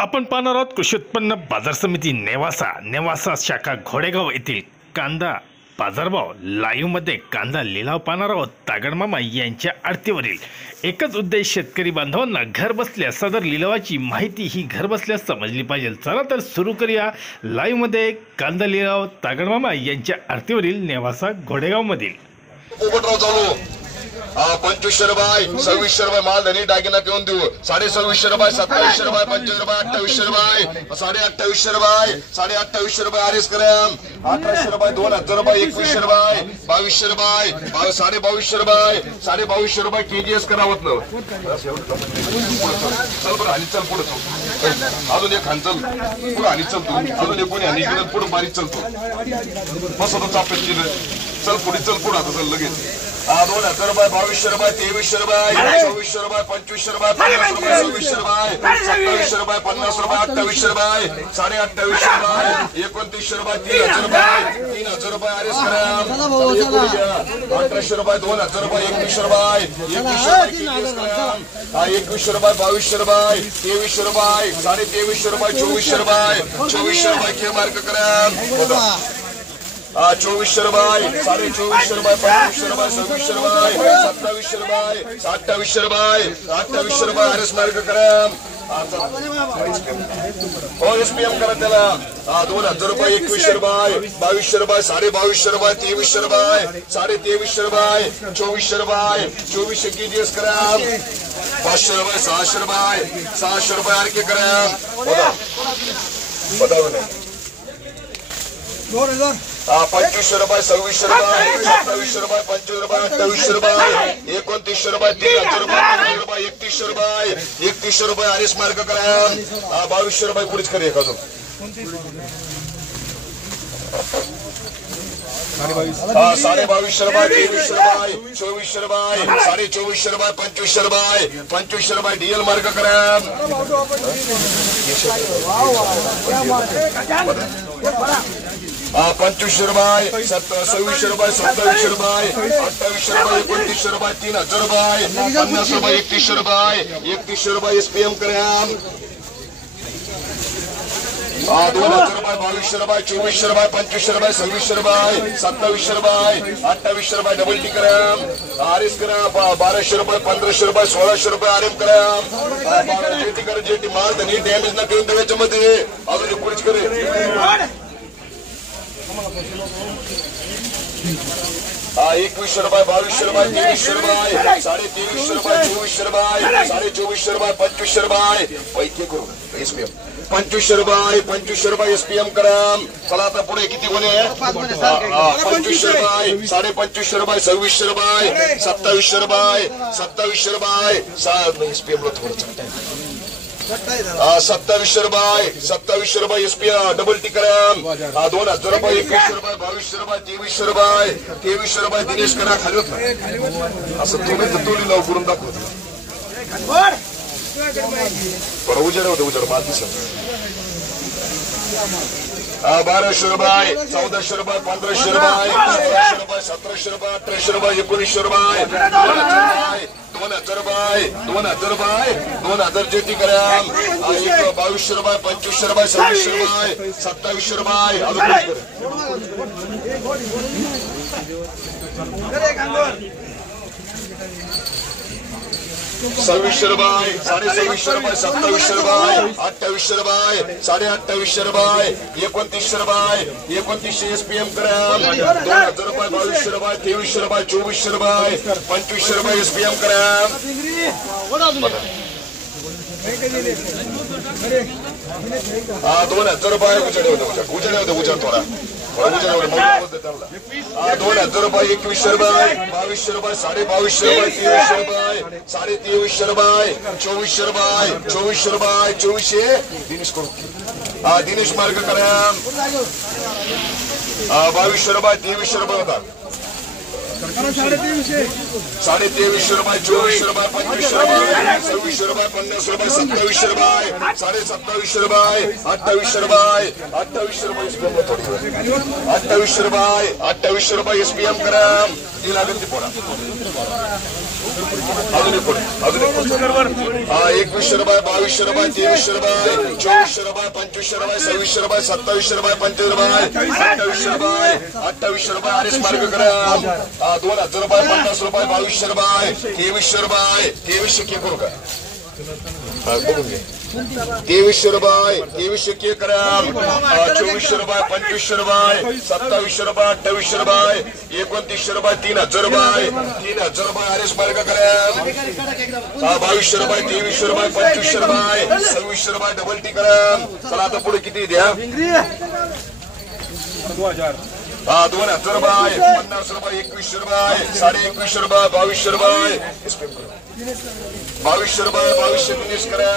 आपण पाहणार आहोत कृषी उत्पन्न बाजार समिती नेवासा शाखा घोडेगाव येथील कांदा बाजारभाव लाईव्हमध्ये कांदा लिलाव पाहणार आहोत। तागडमामा यांच्या आडतीवरील एकच उद्देश शेतकरी बांधवांना घर बसल्या सदर लिलावाची माहिती ही घर बसल्या समजली पाहिजे। चला तर सुरू करूया लाईव्हमध्ये कांदा लिलाव तागडमामा यांच्या आडतीवरील नेवासा घोडेगाव मधील। 2500 रुपये 2600 रुपये माल धनी दागिना घेऊन देऊ 2650 रुपये 2700 रुपये 25 रुपये 2800 रुपये 2850 रुपये 2850 रुपये आरएस ग्राम 1800 रुपये 2000 रुपये 2100 रुपये 2200 रुपये 2250 रुपये 2250 रुपये केजीएस करावत न चल बरं आणि चल पुढे अजून एक खान चल पुढे आणि चल तू अजून एक कोणी आणि इकडे पुढे बारीक चलतो मस्त होतं चापेत केलं चल पुढे आता चल लगेच 2000 रुपये 2200 रुपये 2300 रुपये 2400 रुपये 2500 रुपये 50 रुपये 2600 रुपये 2700 रुपये 50 रुपये 2800 रुपये 2850 रुपये 2900 रुपये 3000 रुपये 3000 रुपये आरएस ग्राम 1800 रुपये 2000 रुपये 2100 रुपये 2100 रुपये 2200 रुपये 2300 रुपये 2350 रुपये 2400 रुपये के मार्क ग्राम 2400 रुपये 2450 रुपये 2500 रुपये 2600 रुपये 2700 रुपये 2800 रुपये 2800 रुपये आरएस मार्क ग्राम और एसपीएम करा त्याला 2000 रुपये 2100 रुपये 2200 रुपये 2250 रुपये 2300 रुपये 2350 रुपये 2400 रुपये 2400 केजीएस ग्राम 500 रुपये 600 रुपये आरके ग्राम बताओ 2500 रुपये 2600 रुपये 2700 रुपये 25 रुपये 2800 रुपये 2900 रुपये 3000 रुपये 3100 रुपये 3100 रुपये आरएस मार्क ग्राम 2200 रुपये पुढेच करे एखादं 2250 रुपये 2300 रुपये 2400 रुपये 2450 रुपये 2500 रुपये डीएल मार्क ग्राम 2500 रुपये 2600 रुपये 2700 रुपये 2800 रुपये 2900 रुपये 3000 रुपये 50 रुपये 3100 रुपये एसपीएम ग्राम 2000 रुपये 2200 रुपये 2400 रुपये 2500 रुपये 2600 रुपये 2700 रुपये 2800 रुपये डबल टी ग्राम आरएस ग्राम 1200 रुपये 1500 रुपये 1600 रुपये आरएम ग्राम जेटी माल धनी डॅमेज न करून द्यायच्या मध्ये अजून पुढीच करे 2100 रुपये 2200 रुपये 2300 रुपये 2350 रुपये 2400 रुपये 2450 रुपये 2500 रुपये पैके करू एसपीएम 2500 रुपये एसपीएम ग्राम चला आता पुढे किती होणे 2500 रुपये 2550 रुपये 2600 रुपये 2700 रुपये एसपीएम ला थोडं 2700 रुपये एसपीएम डबल टी ग्राम 2000 रुपये 2100 रुपये 2200 रुपये 2300 रुपये दिनेश करा खाली होत असं तुम्ही तोली लाव करून दाखवत बरं उजेड माल दिसत 1200 रुपये 1400 रुपये 1500 रुपये 1700 रुपये 1800 रुपये 1900 रुपये 2000 रुपये 2000 जेटी ग्राम 2200 रुपये 2500 रुपये 2600 रुपये 2700 रुपये अजून 2600 रुपये 2600 रुपये 2700 रुपये 2800 रुपये 2850 रुपये 2900 रुपये 2900 एसपीएम ग्राम 2000 रुपये 2200 रुपये 2300 रुपये 2400 रुपये 2500 रुपये एसपीएम ग्राम 2000 रुपये उजेड थोडा 2000 रुपये 2100 रुपये 2200 रुपये 2250 रुपये 2300 रुपये 2400 रुपये 2400 दिनेश मार्ग करा 2200 रुपये 2300 रुपये होता 2350 रुपये 2400 रुपये 2500 रुपये 2600 रुपये 50 रुपये 2700 रुपये 2750 रुपये 2800 रुपये 2800 रुपये एसपीएम ग्राम 3 पोरा अजून एक पुढे हा 2100 रुपये 2200 रुपये 2300 रुपये 2400 रुपये 2500 रुपये 2600 रुपये 2700 रुपये 35 रुपये 2700 रुपये 2800 रुपये आरिस मार्ग करा 2000 रुपये 50 रुपये 2200 रुपये 2300 रुपये 2300 के करू का बघून घे 2300 रुपये 2300 के करा 2400 रुपये 2500 रुपये 2700 रुपये 2800 रुपये 2900 रुपये 3000 रुपये 3000 रुपये आरिस मार्ग करा 2200 रुपये 2300 रुपये 2500 रुपये 2600 रुपये डबल टी करा चला आता पुढे किती द्या 2000 रुपये 50 रुपये 2100 रुपये 2150 रुपये 2200 रुपये 2200 रुपये 2200 फिनिश करा